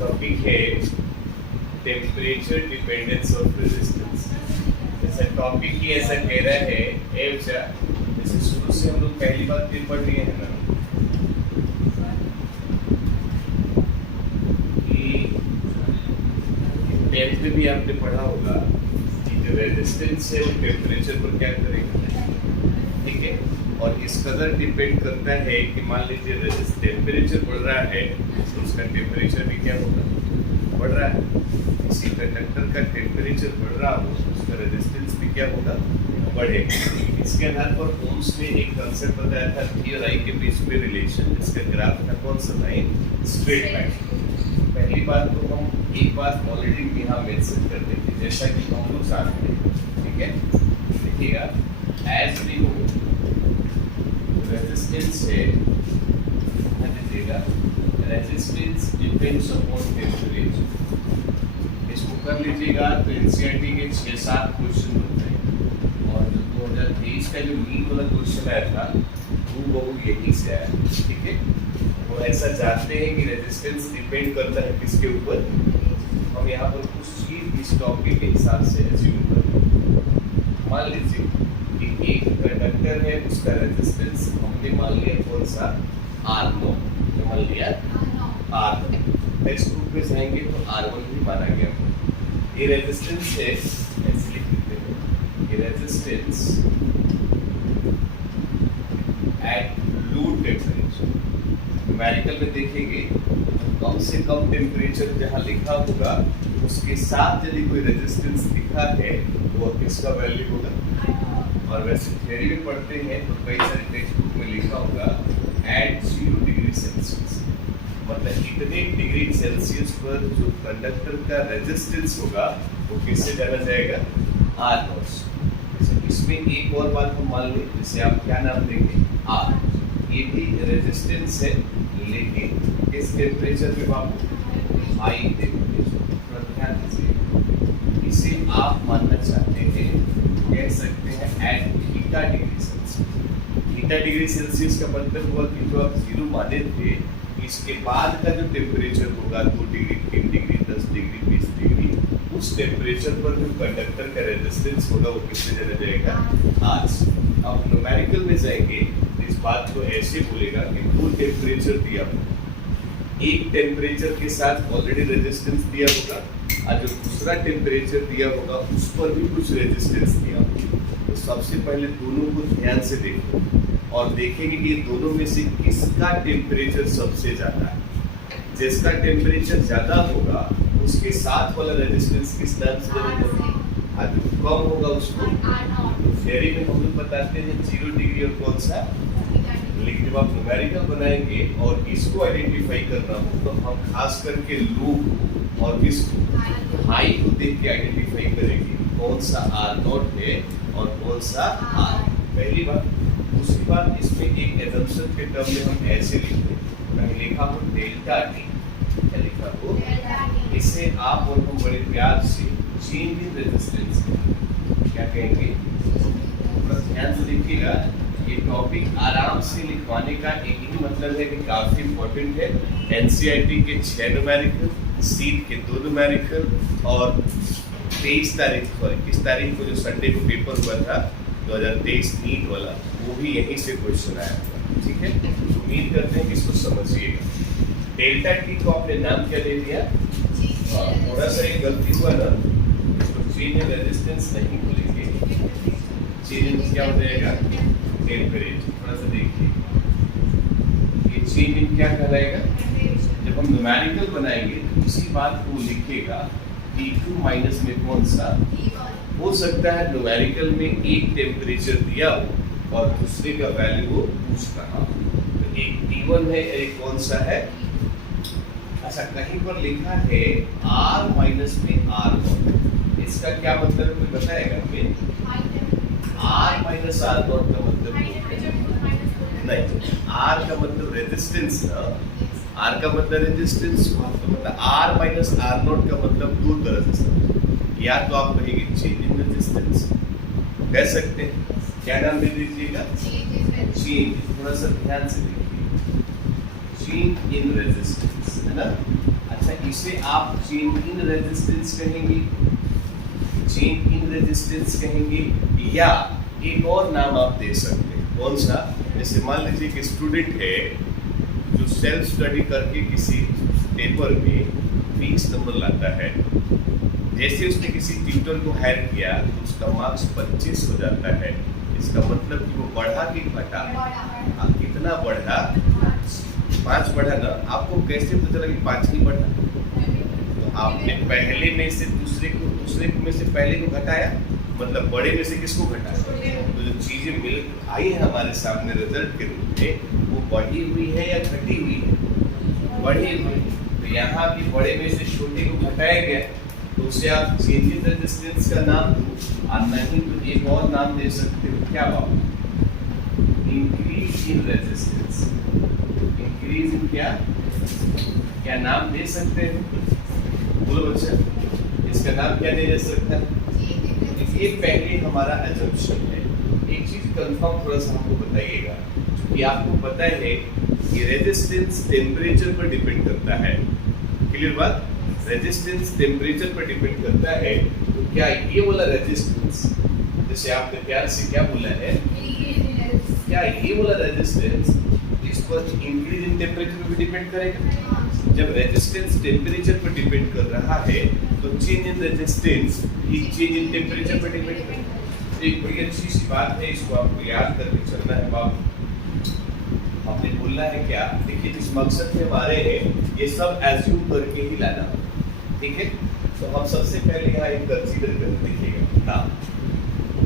Topic है temperature dependence of resistance. जैसे topic ही ऐसा कह रहा है जैसे शुरू से हम लोग पहली बात फिर पढ़ रहे हैं ना कि टेंथ में भी आपने पढ़ा होगा कि जो रेजिस्टेंस है वो टेम्परेचर पर क्या करेगा, ठीक है। और इस कदर डिपेंड करता है कि मान लीजिए टेम्परेचर बढ़ रहा है तो उसका टेम्परेचर भी क्या होगा, बढ़ रहा है। किसी कंडक्टर का टेम्परेचर बढ़ रहा हो तो उसका रेजिस्टेंस भी क्या होगा, बढ़ेगा। इसके आधार पर ओम्स ने एक कंसेप्ट बताया था P और I के बीच में रिलेशन, जिसका ग्राफ था कौन सा लाइन, स्ट्रेट लाइन। पहली बात तो हम एक बात ऑलरेडी यहाँ मेंशन कर देते, जैसा कि हम लोग साथ में, ठीक है। देखिएगा एज वी हो रेजिस्टेंस है, दीजिएगा रेजिस्टेंस डिपेंड्स अपॉन टेम्परेचर। इसको कर लीजिएगा तो एनसीईआरटी के 6-7 क्वेश्चन होते हैं और जो 2023 का जो मीन वाला क्वेश्चन आया था वो यही से आया, ठीक है। वो ऐसा जानते हैं कि रेजिस्टेंस डिपेंड करता है किसके ऊपर। हम यहाँ पर कुछ चीज इस टॉपिक के हिसाब से एज्यूम करते हैं। मान लीजिए कि एक कंडक्टर है, उसका रेजिस्टेंस हमने मान लिया कौन सा, R0, मान लिया R0। नेक्स्ट ग्रुप में जाएंगे तो R1 भी माना गया। ये रेजिस्टेंस है, ऐसे लिख देते हैं, ये resistance at low temperature. Numerical में देखेंगे कम से कम टेम्परेचर जहाँ लिखा होगा उसके साथ यदि कोई रेजिस्टेंस लिखा है वो किसका वैल्यू होगा। और वैसे थ्योरी में पढ़ते हैं तो कई सारे टेक्स्ट बुक में लिखा होगा एट 0 डिग्री सेल्सियस, मतलब इतने डिग्री सेल्सियस पर जो कंडक्टर का रेजिस्टेंस होगा वो किससे जाना जाएगा, R0। इसमें एक और बात हम मान लें, जिसे आप क्या नाम देंगे, R। ये भी रेजिस्टेंस है लेकिन किस टेम्परेचर पे बाबू, हाई टेम्परेचर। थोड़ा ध्यान दीजिए, इसे आप मानना चाहते हैं, कह सकते हैं at theta degree Celsius. Theta degree Celsius का मतलब हुआ कि जो आप 0 माने थे, इसके बाद का जो टेम्परेचर होगा 2 डिग्री, 3 डिग्री, 10 डिग्री, 20 डिग्री, उस टेम्परेचर पर जो कंडक्टर का रेजिस्टेंस होगा वो किससे जाना जाएगा, R। अब न्यूमेरिकल में जाएंगे तो इस बात को ऐसे बोलेगा कि 2 टेम्परेचर दिया होगा, एक टेम्परेचर के साथ ऑलरेडी रेजिस्टेंस दिया होगा और जो दूसरा टेम्परेचर दिया होगा उस पर भी कुछ रेजिस्टेंस दिया होगा। तो सबसे पहले दोनों को ध्यान से देखो और देखेंगे कि दोनों में से किसका टेम्परेचर सबसे ज्यादा है। जिसका टेम्परेचर ज्यादा होगा उसके साथ वाला रेजिस्टेंस किस नाम से होगा, और जो कम होगा उसको थ्योरी में हम लोग बताते हैं 0 डिग्री और कौन सा। लेकिन जब आप न्यूमेरिकल बनाएंगे और इसको आइडेंटिफाई करना हो तो हम खास करके लो और इसको हाई को देख के आइडेंटिफाई करेंगे कौन सा R0 है और कौन सा R। पहली बात। दूसरी बात, इसमें एक एजम्पशन के टर्म में हम ऐसे लिखते हैं, कहीं लिखा हो डेल्टा टी, क्या लिखा हो, इसे आप और हम बड़े प्यार से चेंज इन रेजिस्टेंस क्या कहेंगे। थोड़ा ध्यान से देखिएगा, ये टॉपिक आराम से लिखवाने का एक ही मतलब है कि काफी इंपॉर्टेंट है। एनसीईआरटी के 6 न्यूमेरिकल, सीट के 2 न्यूमेरिकल और 23 तारीख को, 21 तारीख को जो संडे को पेपर हुआ था 2023 नीट वाला, वो भी यहीं से क्वेश्चन आया था, ठीक है। उम्मीद करते हैं कि इसको समझिएगा। डेल्टा टी को आपने नाम क्या दे दिया, थोड़ा सा एक गलती हुआ ना, इसको चेंज इन रेजिस्टेंस नहीं बोलेंगे, चेंज इन क्या हो जाएगा, टेम्परेचर। थोड़ा सा देखिए, ये चेंज इन क्या कहलाएगा। जब हम न्यूमेरिकल बनाएंगे तो इसी बात को लिखेगा T2 माइनस में कौन सा, हो सकता है न्यूमेरिकल में एक टेम्परेचर दिया हो और दूसरे का वैल्यू वो पूछ रहा हो। तो एक T1 है, एक कौन सा है, अच्छा कहीं पर लिखा है R माइनस में R0। इसका क्या मतलब है, कोई बताएगा हमें। R माइनस R0 का मतलब नहीं, R का मतलब रेजिस्टेंस ना, R का मतलब रेजिस्टेंस, मतलब R माइनस R0 का मतलब दो तरह से समझो। या तो आप कहेंगे चेंज इन रेजिस्टेंस, कह सकते हैं, क्या नाम दे दीजिएगा, चेंज। थोड़ा सा ध्यान से देखिए, चेंज इन रेजिस्टेंस, है ना। अच्छा, उसे आप चेंज इन रेजिस्टेंस कहेंगे, चेंज इन रेजिस्टेंस कहेंगे, या एक और नाम आप दे सकते हैं। कौन सा? जैसे मान लीजिए कि स्टूडेंट है जो सेल्फ स्टडी करके किसी पेपर में फिक्स नंबर लाता है, जैसे उसने किसी ट्यूटर को हायर किया तो उसका मार्क्स 25 हो जाता है। इसका मतलब कि वो बढ़ा कि घटा? कितना बढ़ा? 5 बढ़ा ना। आपको कैसे पता चला कि 5 नहीं बढ़ा? तो आपने पहले में से दूसरे में से पहले को घटाया, मतलब बड़े में से किसको घटाया? तो जो चीजें मिल आई है हमारे सामने रिजल्ट के रूप में, वो बढ़ी हुई है या घटी हुई है? बढ़ी हुई। तो यहाँ भी बड़े में से छोटे को घटाया गया, तो उसे आप चेंज इन रेजिस्टेंस का नाम दो, और नहीं तो एक और नाम दे सकते हो। क्या बाबू? Increase in resistance. Increase in क्या नाम दे सकते हो? बोलो बच्चा, इसका नाम क्या दिया जा सकता है? ये पहले हमारा अजम्पशन है। एक चीज कंफर्म थोड़ा सा हमको बताइएगा, क्योंकि आपको पता है कि रेजिस्टेंस टेम्परेचर पर डिपेंड करता है। क्लियर बात? रेजिस्टेंस टेम्परेचर पर डिपेंड करता है। तो क्या ये वाला रेजिस्टेंस, जैसे आपने प्यार से क्या बोला है, क्या ये वाला रेजिस्टेंस इस पर इंक्रीज इन टेम्परेचर पर भी डिपेंड करेगा? जब रेजिस्टेंस टेम्परेचर पर डिपेंड कर रहा है तो change in resistance he change in temperature पर डिपेंड करेगा। एक बड़ी अच्छी सी बात है, इसको आपको याद करके चलना है बाबू। हमने बोलना है क्या? देखिए, जिस मकसद से हमारे हैं ये सब एज्यूम करके ही लाना, ठीक है? तो हम सबसे पहले यहाँ एक कंसीडर करके देखिएगा ना,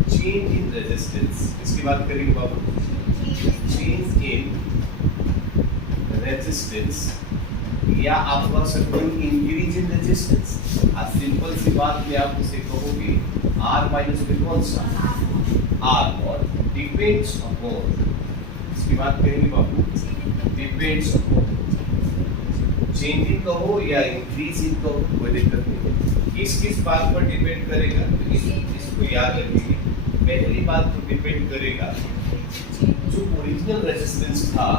चेंज इन रेजिस्टेंस। इसकी बात करेंगे बाबू, चेंज इन रेजिस्टेंस, या आप कह सकते हो इंक्रीज इन रेजिस्टेंस। आज सिंपल सी बात में आप उसे कहोगे R माइनस में कौन सा? R नॉट डिपेंड्स अपॉन, इसकी बात करेंगे बाबू, डिपेंड्स अपॉन। चेंज इन कहो या इंक्रीज इन कहो, कोई दिक्कत नहीं। किस बात पर डिपेंड करेगा? तो इसको याद रखिए। पहली बात तो डिपेंड करेगा जो ओरिजिनल रेजिस्टेंस था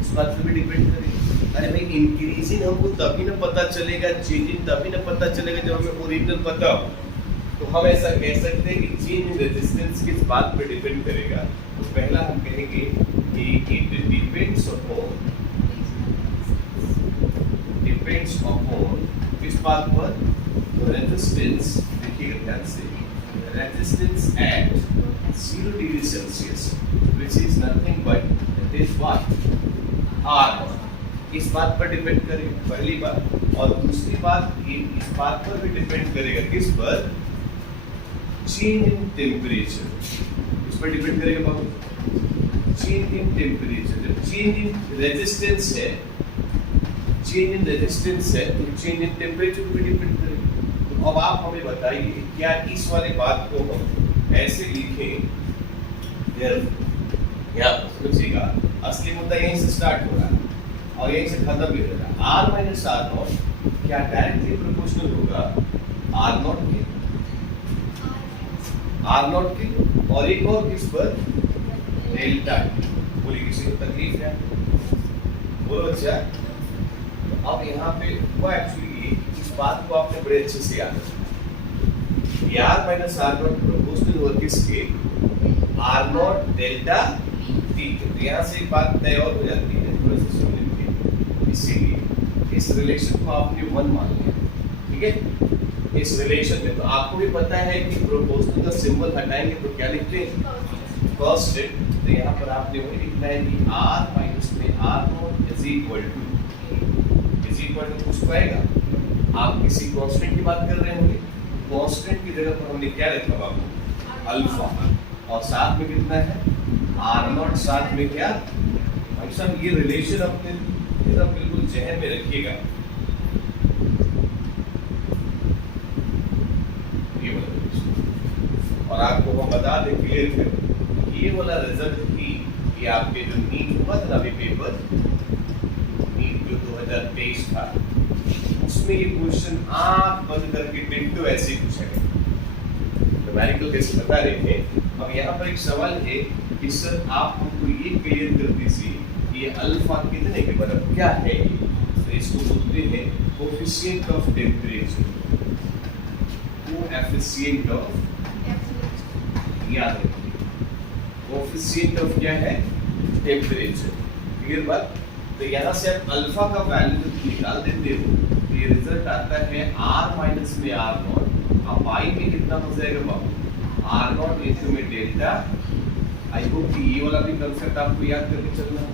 उस बात पर भी डिपेंड करेगा। अरे भाई, इंक्रीजिंग हमको तभी ना पता चलेगा, चेंजिंग तभी ना पता चलेगा जब हमें ओरिजिनल पता हो। तो हम ऐसा कह सकते हैं कि चेंज इन रेजिस्टेंस किस बात पर डिपेंड करेगा? तो पहला हम कहेंगे कि इट डिपेंड्स अपॉन किस बात पर? तो रेजिस्टेंस, देखिएगा ध्यान से, resistance at 0 degree Celsius which is nothing but it is what? R। इस बात पर डिपेंड करेगा, पहली बात। और दूसरी बात, ये इस बात पर भी डिपेंड करेगा, किस पर? Change in temperature. इस पर डिपेंड करेगा बाबू, चेंज इन टेम्परेचर। जब चेंज इन रेजिस्टेंस है, चेंज इन रेजिस्टेंस है तो चेंज इन टेम्परेचर पर भी डिपेंड करेगा। तो अब आप हमें बताइए, क्या इस वाले बात को हम ऐसे लिखें? यहाँ समझिएगा, असली मुद्दा यहीं से स्टार्ट हो रहा है और यहीं से खत्म भी हो रहा है। R माइनस R नॉट क्या डायरेक्टली प्रोपोर्शनल होगा R नॉट के? R नॉट के, और एक और किस पर? डेल्टा। बोलिए, किसी को तकलीफ है? बोलो अच्छा। तो अब यहाँ पे हुआ एक्चुअली, इस बात को आपने बड़े अच्छे से याद रखना। R minus R not proportional होगा किसके? R नॉट डेल्टा T के। तो यहाँ से एक बात तय और हो जाती है, थोड़ा सा सुन लीजिए। इसीलिए इस रिलेशन को आपने 1 मान लिया, ठीक है? इस रिलेशन में तो आपको भी पता है कि प्रोपोर्शनल का सिंबल हटाएंगे तो क्या लिखते हैं? कांस्टेंट। तो यहाँ पर आपने वही लिखना है कि R माइनस में R naught is equal to कुछ आएगा। आप किसी कांस्टेंट की बात कर रहे होंगे, कांस्टेंट की जगह पर हमने क्या लिखा बाबू? अल्फा। और साथ में कितना है? R नॉट, साथ में क्या? भाई साहब, ये रिलेशन अपने बिल्कुल जहन में रखिएगा। ये और आपको हम बता दें क्लियर कर, ये वाला रिजल्ट ही ये आपके जो नीट हुआ था अभी पेपर, नीट जो 2023 था, उसमें ये क्वेश्चन आंख बंद करके डिट्टो ऐसे पूछा गया। न्यूमेरिकल कैसे बता रहे थे। अब यहाँ पर एक सवाल है कि सर आप हमको ये क्लियर कर दीजिए कि ये अल्फा कितने के बराबर क्या है? तो इसको बोलते हैं coefficient of temperature. Coefficient of, याद रखिए, कोफिशिएंट ऑफ क्या है? टेम्परेचर। क्लियर बात? तो यहाँ से आप अल्फा का वैल्यू निकाल देते हो तो ये रिजल्ट आता है r माइनस में r नॉट। अब y में कितना हो जाएगा बाबू? r नॉट इंटू में डेल्टा। आई होप कि ये वाला भी कंसेप्ट आपको याद करके चलना है।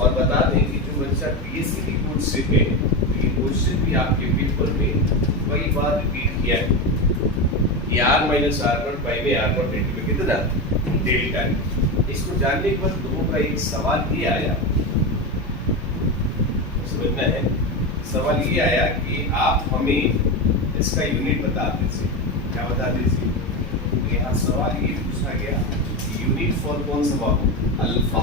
और बता दें कि जो बच्चा बीएससी की कोर्स से है तो ये क्वेश्चन भी आपके पेपर में कई बार रिपीट किया है। ये r minus r not by में r नॉट इंटू में कितना? डेल्टा। इसको जानने के बाद लोगों का एक सवाल ये आया, समझना है, सवाल ये आया कि आप हमें इसका यूनिट बता दीजिए। क्या बता दीजिए? यहाँ सवाल ये पूछा गया, यूनिट फॉर कौन सा बाबू? अल्फा।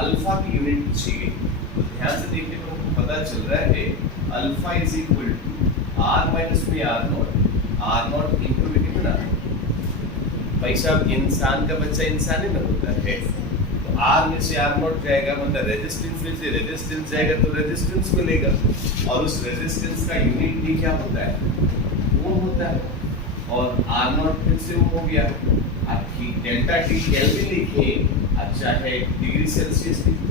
अल्फा की यूनिट पूछी गई। तो ध्यान से देखने पर हमको पता चल रहा है alpha is equal to r minus में r नॉट इंटू में कितना? भाई साहब, इंसान का बच्चा इंसान ही ना होता है, तो r में से r नॉट जाएगा, मतलब रेजिस्टेंस में से रेजिस्टेंस जाएगा तो रेजिस्टेंस मिलेगा। और उस रेजिस्टेंस का यूनिट भी क्या होता है? ओम होता है। और r नॉट फिर से ओम हो गया। आपकी डेल्टा टी केल्विन लिखे, अच्छा है डिग्री सेल्सियस लिखे।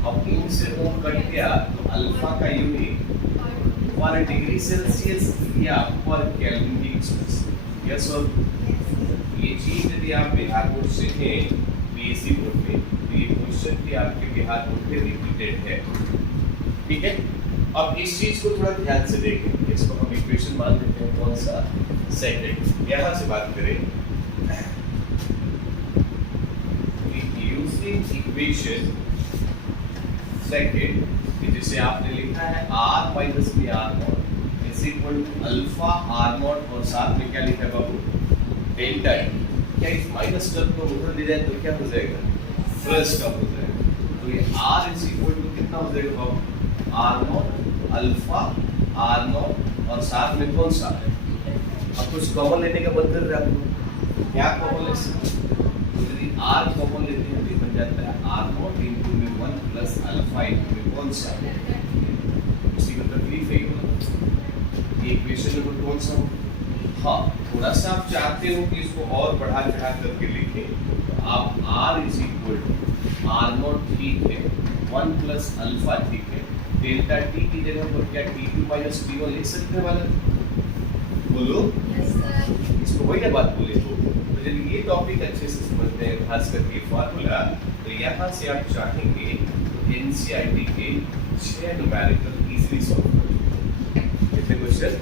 अब ओम से ओम कट गया तो अल्फा का यूनिट पर डिग्री सेल्सियस या पर केल्विन की एक्सप्रेशन। यस और ये चीज यदि आप बिहार बोर्ड से हैं बीएससी बोर्ड में तो ये क्वेश्चन भी आपके बिहार बोर्ड में रिपीटेड है। ठीक है, अब इस चीज को थोड़ा ध्यान से देखें। इसको हम इक्वेशन मान लेते हैं, कौन सा? सेकंड। यहां से बात करें, यूजिंग इक्वेशन सेकंड जिसे आपने लिखा है r माइनस में r naught is equal to alpha r naught और साथ में क्या लिखा है बाबू? डेल्टा। क्या इस माइनस टर्म को उधर ले जाए तो क्या हो जाएगा? प्लस का हो जाएगा। तो ये r इज इक्वल टू कितना हो जाएगा बाबू? r not alpha r naught और साथ में कौन सा है? अब कुछ कॉमन लेने का मन कर रहा है आपको, क्या कॉमन ले सकते? तो यदि r कॉमन लेते हैं तो बन जाता है r नॉट इंटू में 1 प्लस अल्फा इंटू में कौन सा? इसी का तकलीफ है ये इक्वेशन नंबर कौन सा? हाँ, थोड़ा सा आप चाहते हो कि इसको और बढ़ा चढ़ा करके लिखें तो आप r is equal to r naught ठीक है, 1 प्लस अल्फा ठीक है, डेल्टा टी की जगह पर क्या t2 माइनस t1 लिख सकते हैं वाला? बोलो। इसको वही ना बात बोले तो यदि ये टॉपिक अच्छे से समझते हैं, खास करके फार्मूला, तो यहाँ से आप चाहेंगे तो एनसीईआरटी के 6 न्यूमेरिकल इजीली सॉल्व कर। कितने क्वेश्चन?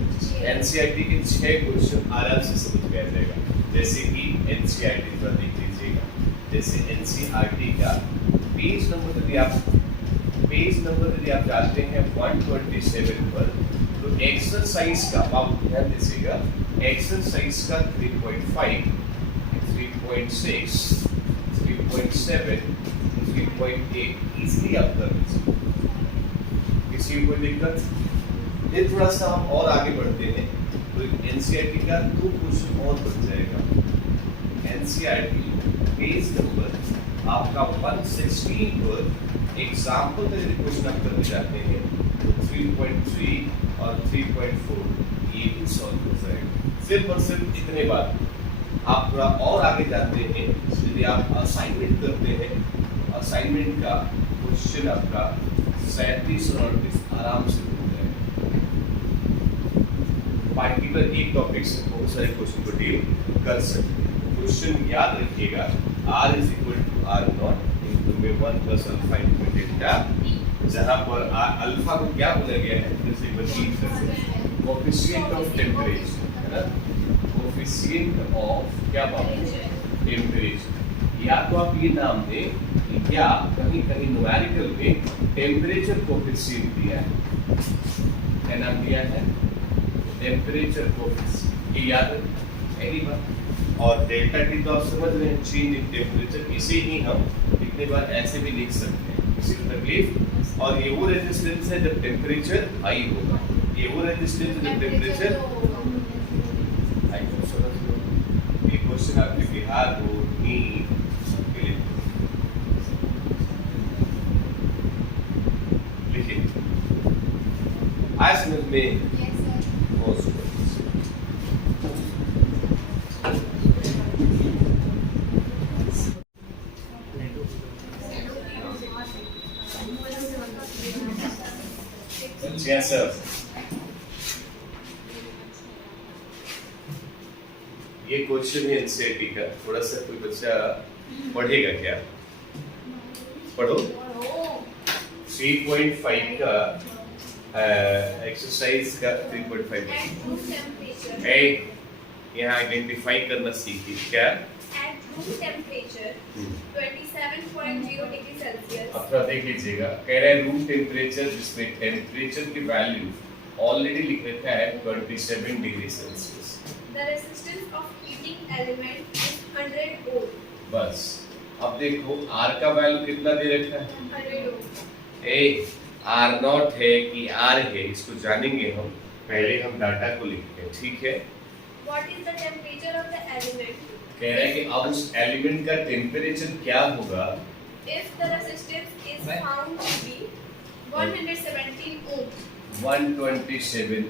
एनसीईआरटी के 6 क्वेश्चन आराम से समझ में आ जाएगा। जैसे कि एनसीईआरटी पर देख लीजिएगा, जैसे एनसीईआरटी का पेज नंबर यदि आप डालते हैं 127 पर तो एक्सरसाइज का आप ध्यान दीजिएगा, एक्सरसाइज का 3.5, 3.6, 3.7, 3.8 इजीली आप कर लीजिए, किसी को कोई दिक्कत? ये थोड़ा सा हम और आगे बढ़ते हैं तो एनसीईआरटी का 2 क्वेश्चन और बन जाएगा। एनसीईआरटी पेज नंबर आपका 116 पर एग्जाम्पल में यदि क्वेश्चन आप करने जाते हैं तो 3.3 और 3.4 ये भी सॉल्व हो जाएगा। सिर्फ और सिर्फ इतने बात। आप थोड़ा और आगे जाते हैं, यदि आप असाइनमेंट करते हैं, असाइनमेंट का क्वेश्चन आपका 37 और 38 आराम से हो जाएगा। पार्टिकुलर एक टॉपिक से बहुत सारे क्वेश्चन को डील कर सकते हैं। क्वेश्चन याद रखिएगा, r is equal to r naught into में 1 प्लस अल्फा इंटू डेल्टा, जहां पर अल्फा को क्या बोला गया है? जैसे बदलीत करते हैं कोएफिशिएंट ऑफ टेम्परेचर, है ना? कोएफिशिएंट ऑफ क्या बात? टेम्परेचर। या तो आप ये नाम दें या कहीं कहीं न्यूमेरिकल में टेम्परेचर कोएफिशिएंट दिया है। क्या नाम दिया है? Temperature coefficient. ये याद है पहली बार। और डेल्टा टी तो आप समझ रहे हैं, चेंज इन टेम्परेचर। इसे ही हम कितने बार ऐसे भी लिख सकते हैं, किसी को तकलीफ? और ये वो रेजिस्टेंस है जब टेम्परेचर हाई होगा, ये वो रेजिस्टेंस है जब टेम्परेचर हाई हो। समझ लो ये क्वेश्चन आपके बिहार बोर्ड नीट सबके लिए लिखिए। आया समझ में? Yes, sir. बहुत सुपर। अच्छा सर, ये क्वेश्चन है एनसीईआरटी का, थोड़ा सा कोई बच्चा पढ़ेगा क्या? पढ़ो। 3.5 का एक्सरसाइज का 3.5 At room temperature. यहाँ आइडेंटिफाई करना सीखिए क्या? At room temperature 27.0 degree Celsius. अब थोड़ा देख लीजिएगा, कह रहा है रूम टेम्परेचर जिसमें टेम्परेचर की वैल्यू ऑलरेडी लिख रखा है 27 degree Celsius. The resistance of heating element is 100 ohm. बस अब देखो R का वैल्यू कितना दे रखा है? 100 ohm. R नॉट है कि R है, इसको जानेंगे हम, पहले हम डाटा को लिखते हैं, ठीक है? What is the temperature of the element? कह रहा है कि अब उस एलिमेंट का टेम्परेचर क्या होगा? If the resistance is found to be 117 ohm. 127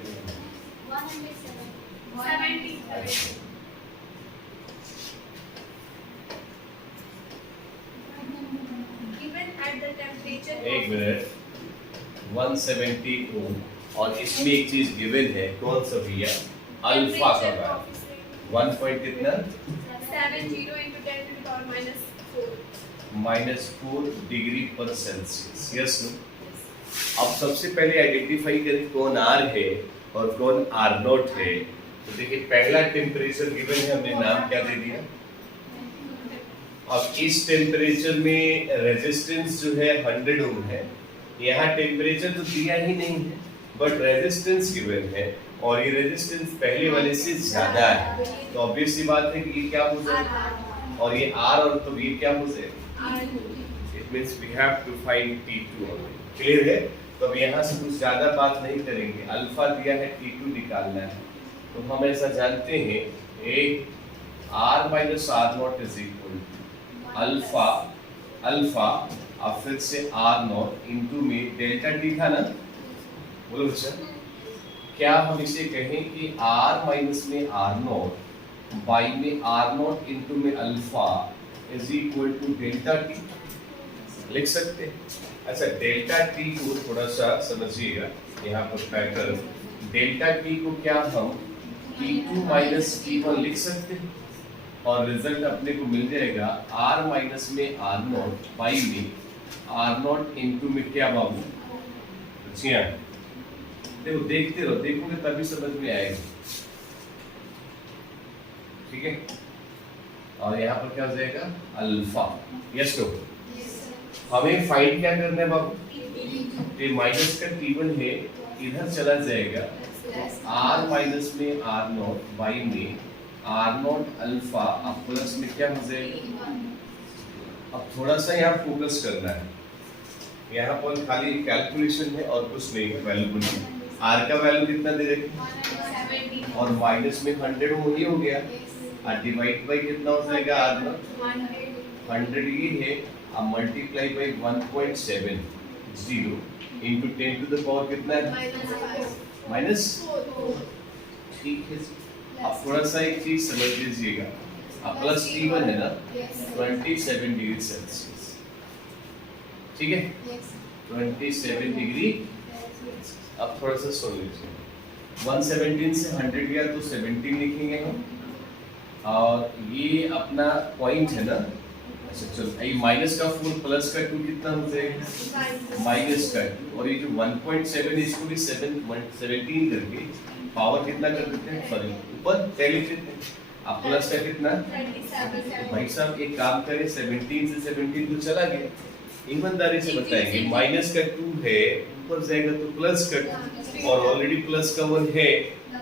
70. Given at the temperature एक of मिनट, 170 ओम, और इसमें एक चीज गिवन है, कौन सा भैया? अल्फा का temperature वैल्यू coefficient 1 पॉइंट कितना? 70 into 10 to the power minus 4. -4 degree पर सेल्सियस। Yes no? अब सबसे पहले आइडेंटिफाई करें कौन R है और कौन R नॉट है। तो देखिए पहला टेम्परेचर गिवन है, हमने नाम क्या दे दिया? अब इस टेम्परेचर में रेजिस्टेंस जो है 100 ओम है, यहाँ टेम्परेचर तो दिया ही नहीं है बट रेजिस्टेंस गिवन है और ये रेजिस्टेंस पहले वाले से ज्यादा है, तो ऑब्वियस सी बात है कि ये क्या हो जाएगा और ये R और तो ये क्या हो जाएगा? It means we have to find T2 only. Clear है? तो अब यहाँ से कुछ ज्यादा बात नहीं करेंगे, अल्फा दिया है, T2 निकालना है, तो हम ऐसा जानते हैं R minus R naught is equal to alpha अब फिर से R naught इंटू में डेल्टा T था ना, बोलो बच्चा, क्या हम इसे कहें कि R माइनस में R naught बाई में R naught इंटू में alpha is equal to delta T, लिख सकते हैं। अच्छा, डेल्टा T को थोड़ा सा समझिएगा, यहाँ पर पैटर्न, डेल्टा T को क्या हम T2 माइनस T1 लिख सकते हैं और रिजल्ट अपने को मिल जाएगा R माइनस में R नॉट बाई में R नॉट इंटू में क्या बाबू? अच्छा देखो, देखते रहो, देखोगे तभी समझ में आएगा, ठीक है? और यहाँ पर क्या हो जाएगा? अल्फा। Yes no? हमें फाइंड क्या करना है बाबू? ये माइनस का T1 है, इधर चला जाएगा, R माइनस में R नॉट बाई में R नॉट अल्फा, अब प्लस में क्या हो जाएगा? अब थोड़ा सा यहाँ फोकस करना है, यहाँ पर खाली कैलकुलेशन है और कुछ नहीं है, वैल्यू नहीं। R का वैल्यू कितना दे रखे और माइनस में 100 वही हो गया और डिवाइड बाई कितना हो जाएगा? R नॉट 100 ये है, अब multiply by 1.70 into 10 to the power कितना है? माइनस। ठीक है, अब थोड़ा सा एक चीज समझ लीजिएगा, अब प्लस T1 है ना, 27 डिग्री सेल्सियस, ठीक है? 27 डिग्री। अब थोड़ा सा सुन लीजिए, 117 से 100 गया तो 17 लिखेंगे हम, और ये अपना पॉइंट है ना। अच्छा चलो, ये माइनस का 4 प्लस का 2 कितना हो जाएगा? माइनस का 2, और ये जो 1.7 है इसको भी 17 करके पावर कितना कर देते हैं, सॉरी ऊपर 10 लिख देते हैं। अब प्लस का कितना? भाई साहब एक काम करें, 17 से 17 तो चला गया, ईमानदारी से बताएंगे, माइनस का 2 है, ऊपर जाएगा तो प्लस का 2, और ऑलरेडी प्लस का 1 है,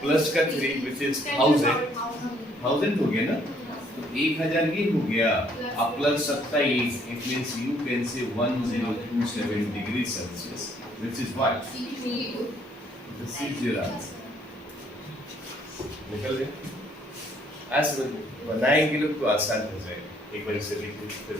प्लस का 3 विच इज 1000 हो गया ना, तो 1000 ये हो गया। अब plus 27, it means you can say 1027 degree Celsius which is what? This is your answer. निकल गया? ऐसे बनाएंगे लोग तो आसान हो जाएगा, एक बार इसे लिख लीजिए फिर